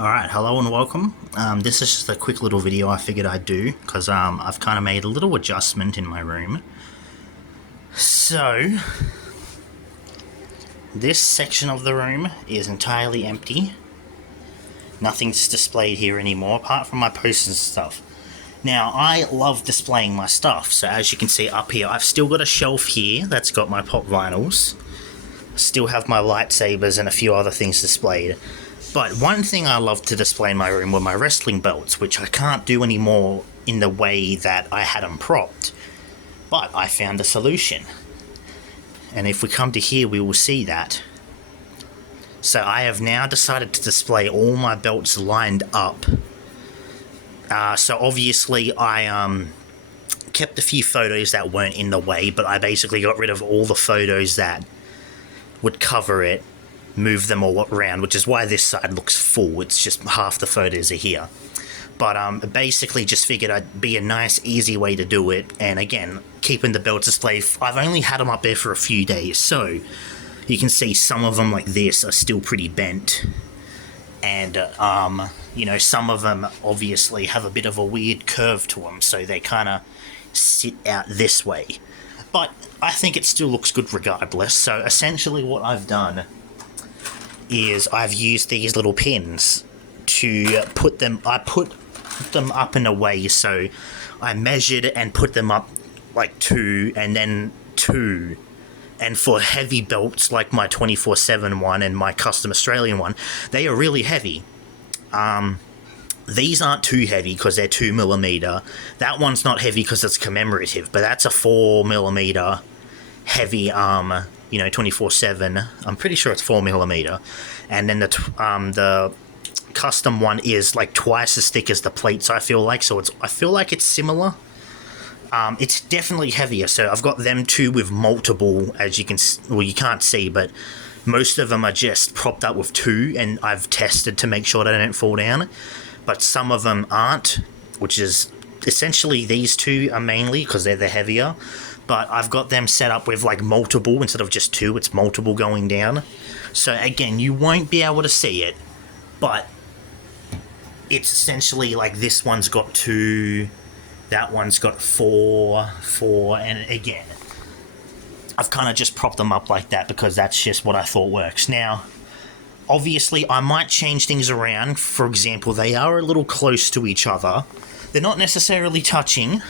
Alright, hello and welcome. This is just a quick little video I figured I'd do, because I've kind of made a little adjustment in my room. So, this section of the room is entirely empty. Nothing's displayed here anymore, apart from my posters and stuff. Now, I love displaying my stuff, so as you can see up here, I've still got a shelf here that's got my pop vinyls. Still have my lightsabers and a few other things displayed. But one thing I love to display in my room were my wrestling belts, which I can't do anymore in the way that I had them propped. But I found a solution. And if we come to here, we will see that. So I have now decided to display all my belts lined up. So obviously I kept a few photos that weren't in the way, but I basically got rid of all the photos that would cover it, move them all around, which is why this side looks full. It's just half the photos are here. But basically just figured I'd be a nice, easy way to do it. And again, keeping the belt display, I've only had them up there for a few days, so you can see some of them like this are still pretty bent. And, you know, some of them obviously have a bit of a weird curve to them, so they kind of sit out this way. But I think it still looks good regardless. So essentially what I've done is I've used these little pins to put them, I put them up in a way, so I measured and put them up like 2 and then 2. And for heavy belts like my 24/7 one and my custom Australian one, they are really heavy. These aren't too heavy because they're 2mm. That one's not heavy because it's commemorative, but that's a 4mm heavy 24/7. I'm pretty sure it's 4mm. And then the custom one is like twice as thick as the plates, I feel like, so I feel like it's similar. It's definitely heavier, so I've got them two with multiple, as you can, well, you can't see, but most of them are just propped up with 2, and I've tested to make sure they don't fall down. But some of them aren't, which is essentially these two are mainly because they're the heavier. But I've got them set up with like multiple instead of just 2, it's multiple going down. So again, you won't be able to see it, but it's essentially like this one's got 2, that one's got 4, and again, I've kind of just propped them up like that because that's just what I thought works. Now, obviously, I might change things around. For example, they are a little close to each other. They're not necessarily touching,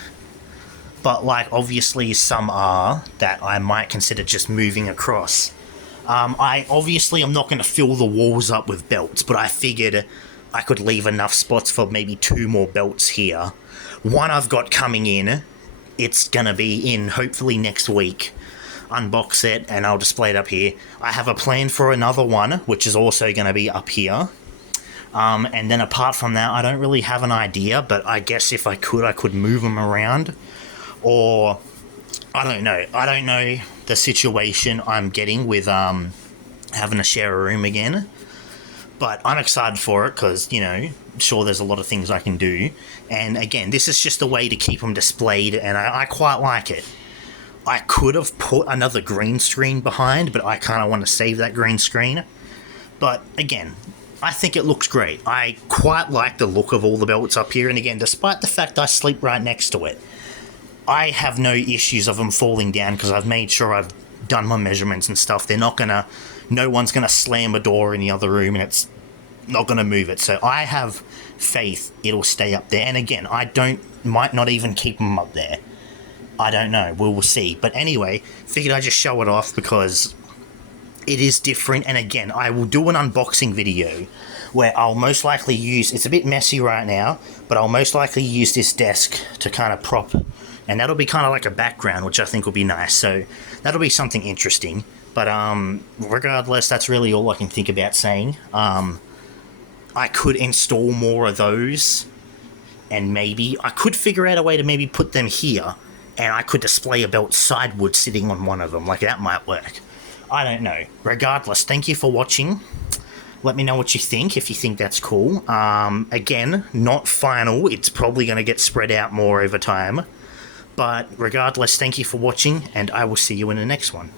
but like obviously some are that I might consider just moving across. I obviously am not going to fill the walls up with belts, but I figured I could leave enough spots for maybe 2 more belts here. One I've got coming in. It's going to be in hopefully next week. Unbox it and I'll display it up here. I have a plan for another one, which is also going to be up here. And then apart from that, I don't really have an idea, but I guess if I could move them around. Or, I don't know the situation I'm getting with having to share a room again. But I'm excited for it because, you know, sure there's a lot of things I can do. And again, this is just a way to keep them displayed, and I quite like it. I could have put another green screen behind, but I kind of want to save that green screen. But again, I think it looks great. I quite like the look of all the belts up here, and again, despite the fact I sleep right next to it, I have no issues of them falling down because I've made sure I've done my measurements and stuff. No one's gonna slam a door in the other room and it's not gonna move it. So I have faith it'll stay up there. And again, might not even keep them up there. I don't know, we will see. But anyway, figured I'd just show it off because it is different. And again, I will do an unboxing video where I'll most likely use, it's a bit messy right now, but I'll most likely use this desk to kind of prop, and that'll be kind of like a background, which I think will be nice. So that'll be something interesting. But regardless, that's really all I can think about saying. I could install more of those, and maybe I could figure out a way to maybe put them here, and I could display a belt sideways sitting on one of them. Like, that might work. I don't know. Regardless, thank you for watching. Let me know what you think, if you think that's cool. Again, not final. It's probably going to get spread out more over time. But regardless, thank you for watching, and I will see you in the next one.